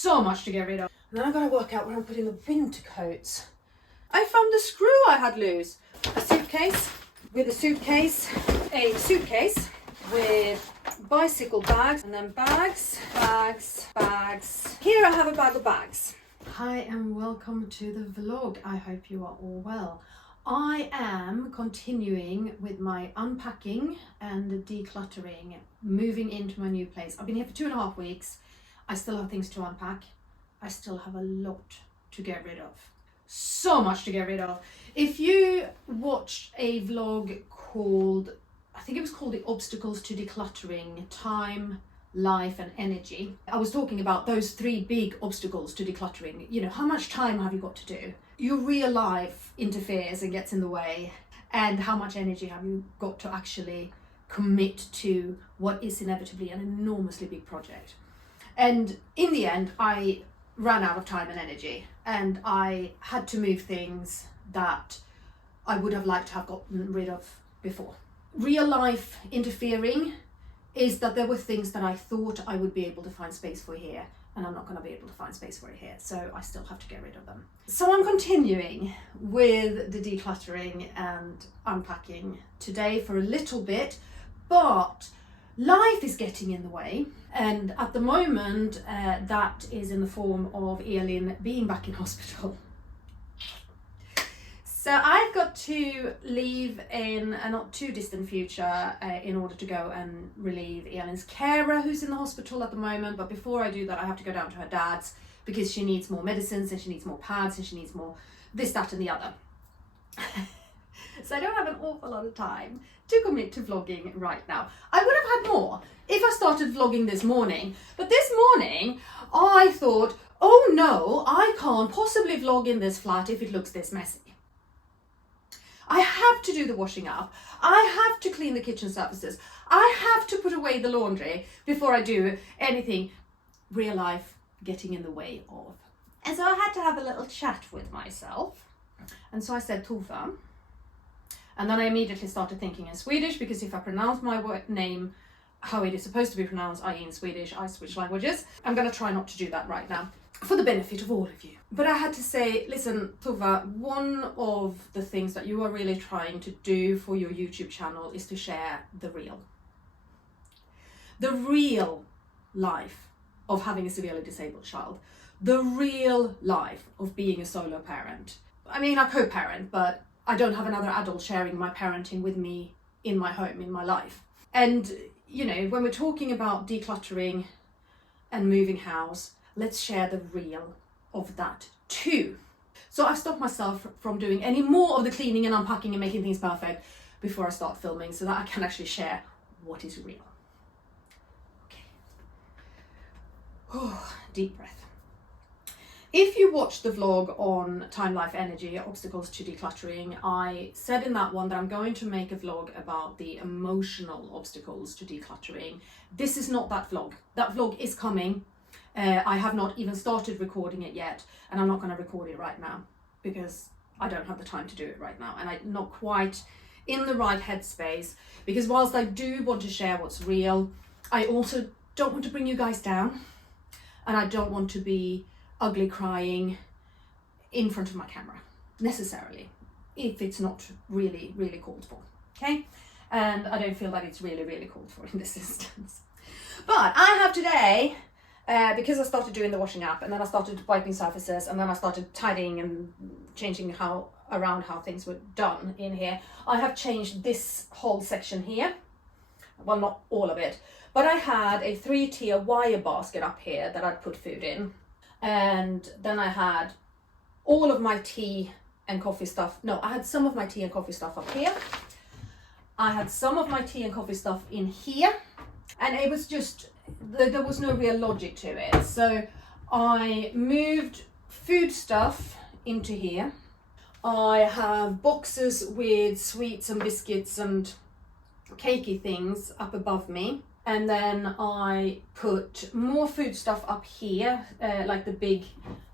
so much to get rid of. And then I've got to work out where I'm putting the winter coats. I found the screw I had loose. A suitcase with bicycle bags, and then bags. Here I have a bag of bags. Hi and welcome to the vlog. I hope you are all well. I am continuing with my unpacking and decluttering, moving into my new place. I've been here for 2.5 weeks. I still have things to unpack. I still have a lot to get rid of. So much to get rid of. If you watched a vlog called, I think it was called The Obstacles to Decluttering, Time, Life and Energy, I was talking about those 3 big obstacles to decluttering. You know, how much time have you got to do? Your real life interferes and gets in the way, and how much energy have you got to actually commit to what is inevitably an enormously big project. And in the end, I ran out of time and energy, and I had to move things that I would have liked to have gotten rid of before. Real life interfering is that there were things that I thought I would be able to find space for here, and I'm not going to be able to find space for it here, so I still have to get rid of them. So I'm continuing with the decluttering and unpacking today for a little bit, but life is getting in the way, and at the moment that is in the form of Elin being back in hospital. So I've got to leave in a not too distant future in order to go and relieve Elin's carer who's in the hospital at the moment. But before I do that, I have to go down to her dad's because she needs more medicines and she needs more pads and she needs more this, that and the other. So I don't have an awful lot of time to commit to vlogging right now. I would have had more if I started vlogging this morning. But this morning I thought, oh no, I can't possibly vlog in this flat if it looks this messy. I have to do the washing up. I have to clean the kitchen surfaces. I have to put away the laundry before I do anything real life getting in the way of. And so I had to have a little chat with myself. And so I said Tova. And then I immediately started thinking in Swedish, because if I pronounce my name how it is supposed to be pronounced, i.e. in Swedish, I switch languages. I'm going to try not to do that right now, for the benefit of all of you. But I had to say, listen, Tova, one of the things that you are really trying to do for your YouTube channel is to share the real life of having a severely disabled child, the real life of being a solo parent. I mean, I co-parent, but I don't have another adult sharing my parenting with me in my home, in my life. And, you know, when we're talking about decluttering and moving house, let's share the real of that too. So I've stopped myself from doing any more of the cleaning and unpacking and making things perfect before I start filming, so that I can actually share what is real. Okay. Oh, deep breath. If you watched the vlog on Time, Life, Energy, Obstacles to Decluttering, I said in that one that I'm going to make a vlog about the emotional obstacles to decluttering. This is not that vlog. That vlog is coming. I have not even started recording it yet, and I'm not going to record it right now because I don't have the time to do it right now, and I'm not quite in the right headspace, because whilst I do want to share what's real, I also don't want to bring you guys down, and I don't want to be ugly crying in front of my camera necessarily, if it's not really called for, okay? And I don't feel that it's really called for in this instance. But I have today, because I started doing the washing up, and then I started wiping surfaces, and then I started tidying and changing around how things were done in here, I have changed this whole section here. Well, not all of it, but I had a 3-tier wire basket up here that I'd put food in. And then I had all of my tea and coffee stuff. No, I had some of my tea and coffee stuff up here. I had some of my tea and coffee stuff in here. And it was just, there was no real logic to it. So I moved food stuff into here. I have boxes with sweets and biscuits and cakey things up above me. And then I put more food stuff up here, like the big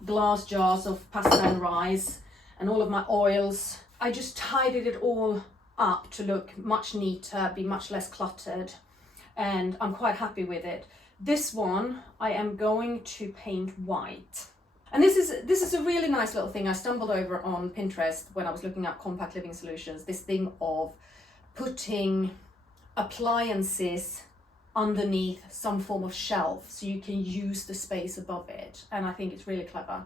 glass jars of pasta and rice and all of my oils. I just tidied it all up to look much neater, be much less cluttered. And I'm quite happy with it. This one I am going to paint white. And this is a really nice little thing I stumbled over on Pinterest when I was looking at compact living solutions. This thing of putting appliances underneath some form of shelf so you can use the space above it. And I think it's really clever.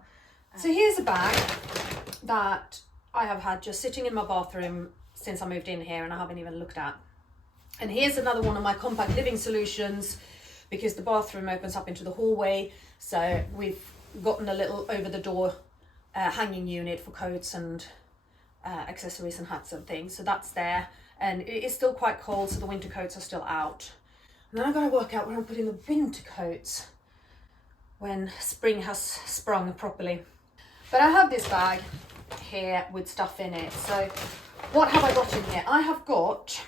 So here's a bag that I have had just sitting in my bathroom since I moved in here and I haven't even looked at. And here's another one of my compact living solutions because the bathroom opens up into the hallway. So we've gotten a little over the door hanging unit for coats and accessories and hats and things. So that's there. And it is still quite cold, so the winter coats are still out. And then I've got to work out where I'm putting the winter coats when spring has sprung properly. But I have this bag here with stuff in it. So what have I got in here? I have got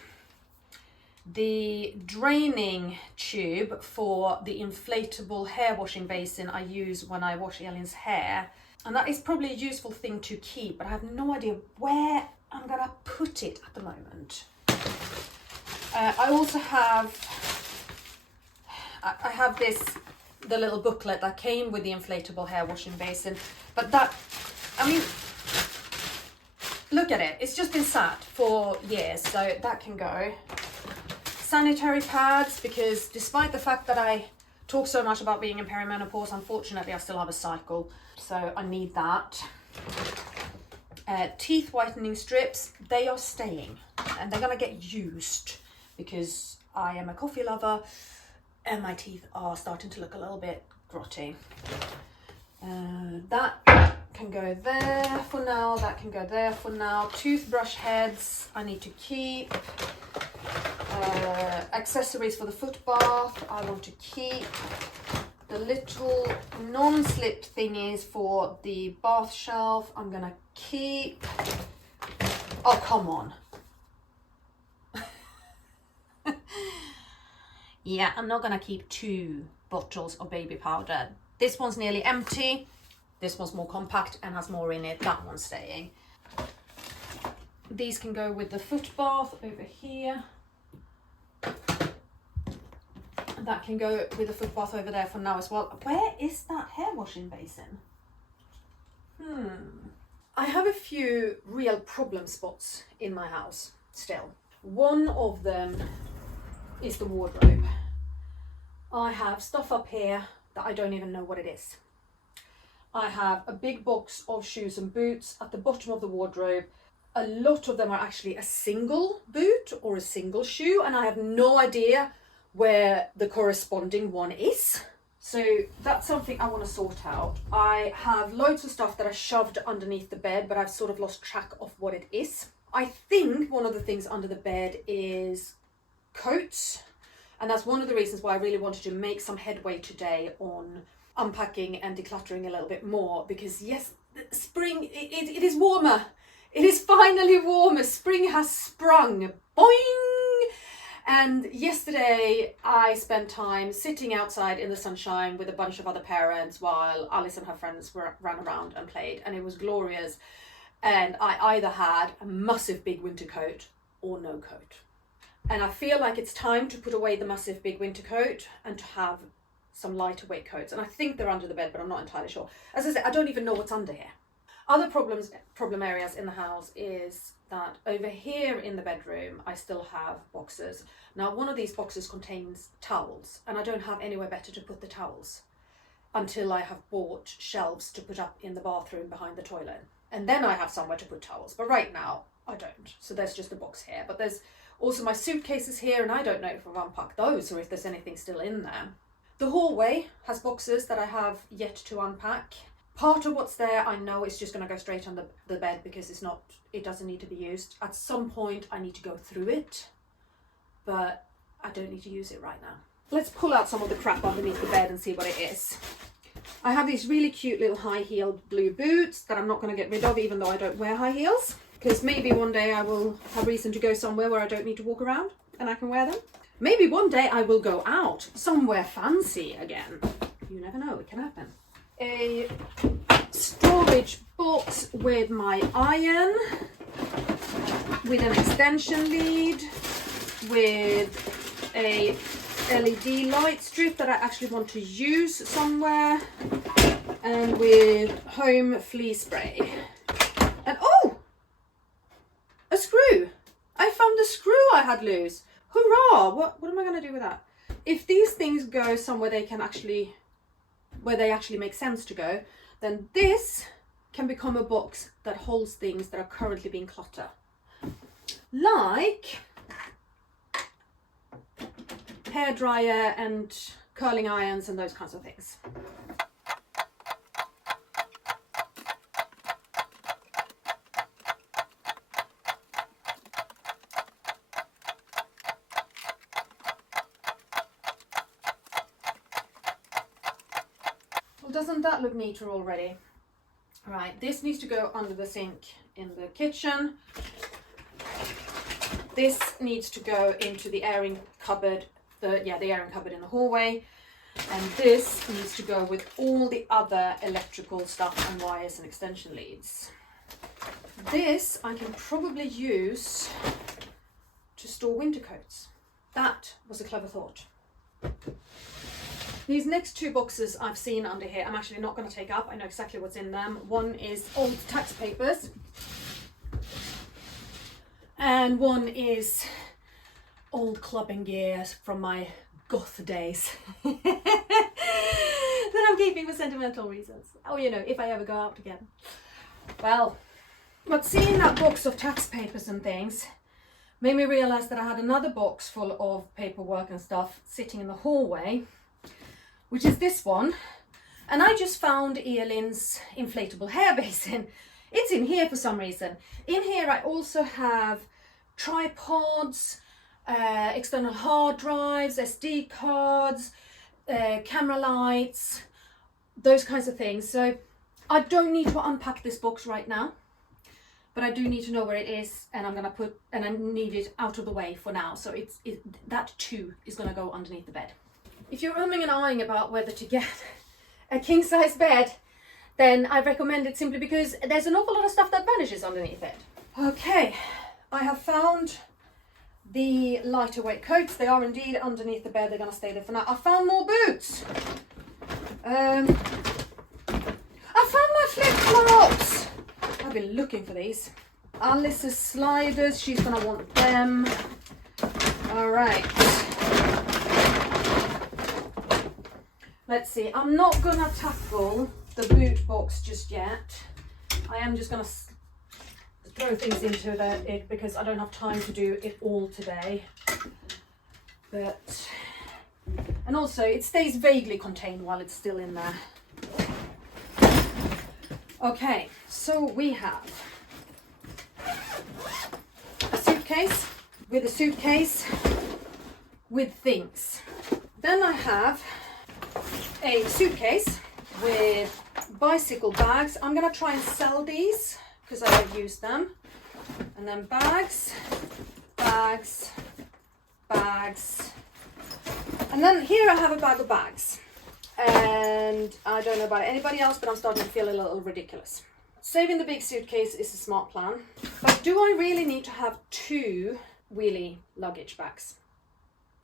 the draining tube for the inflatable hair washing basin I use when I wash Elin's hair. And that is probably a useful thing to keep, but I have no idea where I'm gonna put it at the moment. I also have, I have the little booklet that came with the inflatable hair washing basin, but that, I mean, look at it, it's just been sat for years, so that can go. Sanitary pads, because despite the fact that I talk so much about being in perimenopause, unfortunately I still have a cycle, so I need that. Teeth whitening strips, they are staying and they're gonna get used because I am a coffee lover and my teeth are starting to look a little bit grotty. That can go there for now, that can go there for now. Toothbrush heads I need to keep. Accessories for the foot bath I want to keep. The little non-slip thingies for the bath shelf I'm gonna keep. Oh, come on. Yeah, I'm not gonna keep 2 bottles of baby powder. This one's nearly empty. This one's more compact and has more in it. That one's staying. These can go with the foot bath over here. That can go with the foot bath over there for now as well. Where is that hair washing basin? I have a few real problem spots in my house still. One of them is the wardrobe. I have stuff up here that I don't even know what it is. I have a big box of shoes and boots at the bottom of the wardrobe. A lot of them are actually a single boot or a single shoe, and I have no idea where the corresponding one is. So that's something I want to sort out. I have loads of stuff that I shoved underneath the bed, but I've sort of lost track of what it is. I think one of the things under the bed is coats, and that's one of the reasons why I really wanted to make some headway today on unpacking and decluttering a little bit more, because yes, spring, it is warmer. It is finally warmer. Spring has sprung. Boing! And yesterday I spent time sitting outside in the sunshine with a bunch of other parents while Alice and her friends ran around and played, and it was glorious. And I either had a massive big winter coat or no coat. And I feel like it's time to put away the massive big winter coat and to have some lighter weight coats. And I think they're under the bed, but I'm not entirely sure. As I said, I don't even know what's under here. Other problem areas in the house is that over here in the bedroom, I still have boxes. Now, one of these boxes contains towels, and I don't have anywhere better to put the towels until I have bought shelves to put up in the bathroom behind the toilet. And then I have somewhere to put towels, but right now I don't. So there's just a box here, but there's also my suitcases here, and I don't know if I've unpacked those or if there's anything still in there. The hallway has boxes that I have yet to unpack. Part of what's there, I know it's just going to go straight on the bed because it doesn't need to be used. At some point, I need to go through it, but I don't need to use it right now. Let's pull out some of the crap underneath the bed and see what it is. I have these really cute little high-heeled blue boots that I'm not going to get rid of, even though I don't wear high heels, because maybe one day I will have reason to go somewhere where I don't need to walk around and I can wear them. Maybe one day I will go out somewhere fancy again. You never know, it can happen. A storage box with my iron, with an extension lead, with a LED light strip that I actually want to use somewhere, and with home flea spray. And oh, a screw! I found the screw I had loose. Hurrah! What am I going to do with that? If these things go somewhere where they actually make sense to go, then this can become a box that holds things that are currently being cluttered. Like hairdryer and curling irons and those kinds of things. Well, doesn't that look neater already? Right, this needs to go under the sink in the kitchen. This needs to go into the airing cupboard, the airing cupboard in the hallway. And this needs to go with all the other electrical stuff and wires and extension leads. This I can probably use to store winter coats. That was a clever thought. These next two boxes I've seen under here, I'm actually not going to take up. I know exactly what's in them. One is old tax papers. And one is old clubbing gear from my goth days. That I'm keeping for sentimental reasons. Oh, you know, if I ever go out again. Well, but seeing that box of tax papers and things made me realise that I had another box full of paperwork and stuff sitting in the hallway, which is this one. And I just found Elin's inflatable hair basin. It's in here for some reason. In here I also have tripods, external hard drives, SD cards, camera lights, those kinds of things. So I don't need to unpack this box right now, but I do need to know where it is, and I need it out of the way for now. So that too is gonna go underneath the bed. If you're umming and ahhing about whether to get a king size bed, then I recommend it simply because there's an awful lot of stuff that vanishes underneath it. Okay, I have found the lighter weight coats. They are indeed underneath the bed. They're going to stay there for now. I found more boots. I found my flip-flops. I've been looking for these. Alice's sliders. She's going to want them. All right. Let's see. I'm not going to tackle the boot box just yet. I am just going to throw things into it because I don't have time to do it all today. And also it stays vaguely contained while it's still in there. Okay, so we have a suitcase with things. Then I have a suitcase with bicycle bags. I'm going to try and sell these because I don't use them. And then bags. And then here I have a bag of bags. And I don't know about anybody else, but I'm starting to feel a little ridiculous. Saving the big suitcase is a smart plan. But do I really need to have two wheelie luggage bags?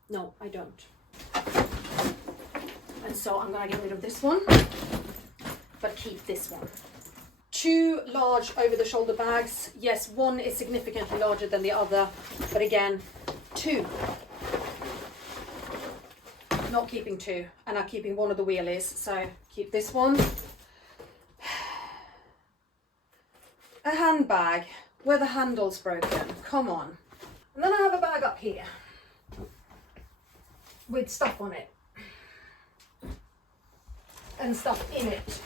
No, I don't. And so I'm going to get rid of this one, but keep this one. Two large over-the-shoulder bags. Yes, one is significantly larger than the other, but again, two. Not keeping two, and I'm keeping one of the wheelies, so keep this one. A handbag where the handle's broken. Come on. And then I have a bag up here with stuff on it and stuff in it.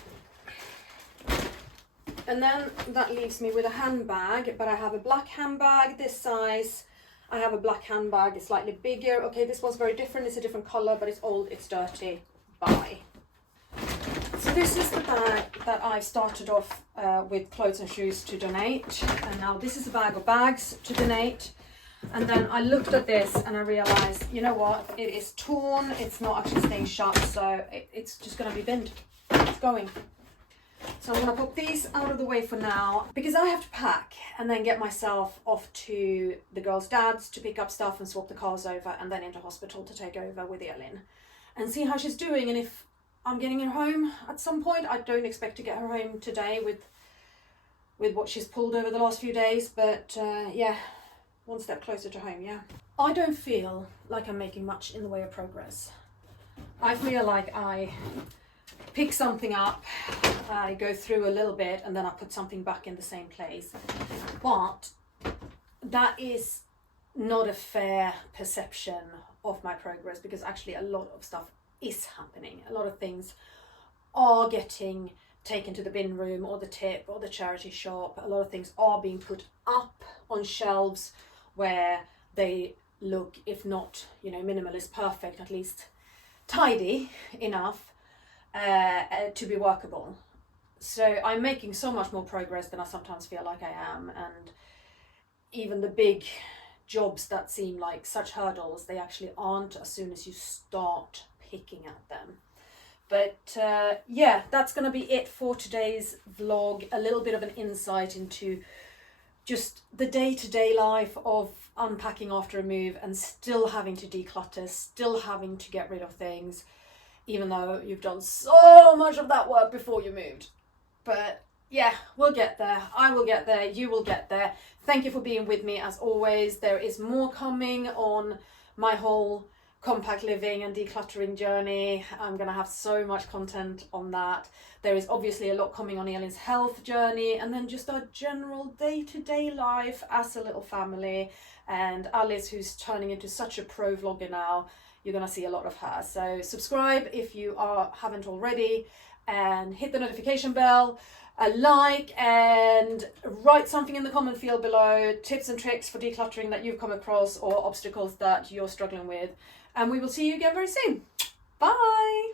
And then that leaves me with a handbag, but I have a black handbag this size. I have a black handbag, it's slightly bigger. Okay, this one's very different, it's a different color, but it's old, it's dirty. Bye. So this is the bag that I started off with clothes and shoes to donate. And now this is a bag of bags to donate. And then I looked at this and I realized, you know what, it is torn, it's not actually staying shut, so it's just gonna be binned. It's going. So I'm going to pop these out of the way for now because I have to pack and then get myself off to the girls' dads to pick up stuff and swap the cars over, and then into hospital to take over with Elin and see how she's doing and if I'm getting her home at some point. I don't expect to get her home today with what she's pulled over the last few days, but yeah, one step closer to home, yeah. I don't feel like I'm making much in the way of progress. I feel like I pick something up, I go through a little bit, and then I put something back in the same place. But that is not a fair perception of my progress, because actually a lot of stuff is happening. A lot of things are getting taken to the bin room or the tip or the charity shop. A lot of things are being put up on shelves where they look, if not, minimalist, perfect, at least tidy enough to be workable. So I'm making so much more progress than I sometimes feel like I am, and even the big jobs that seem like such hurdles, they actually aren't as soon as you start picking at them. But yeah, that's going to be it for today's vlog. A little bit of an insight into just the day-to-day life of unpacking after a move and still having to declutter, still having to get rid of things, even though you've done so much of that work before you moved. But yeah, we'll get there. I will get there. You will get there. Thank you for being with me as always. There is more coming on my whole compact living and decluttering journey. I'm going to have so much content on that. There is obviously a lot coming on Elin's health journey, and then just our general day-to-day life as a little family. And Alice, who's turning into such a pro vlogger now, you're going to see a lot of her. So subscribe if you haven't already, and hit the notification bell, a like, and write something in the comment field below, tips and tricks for decluttering that you've come across or obstacles that you're struggling with. And we will see you again very soon. Bye!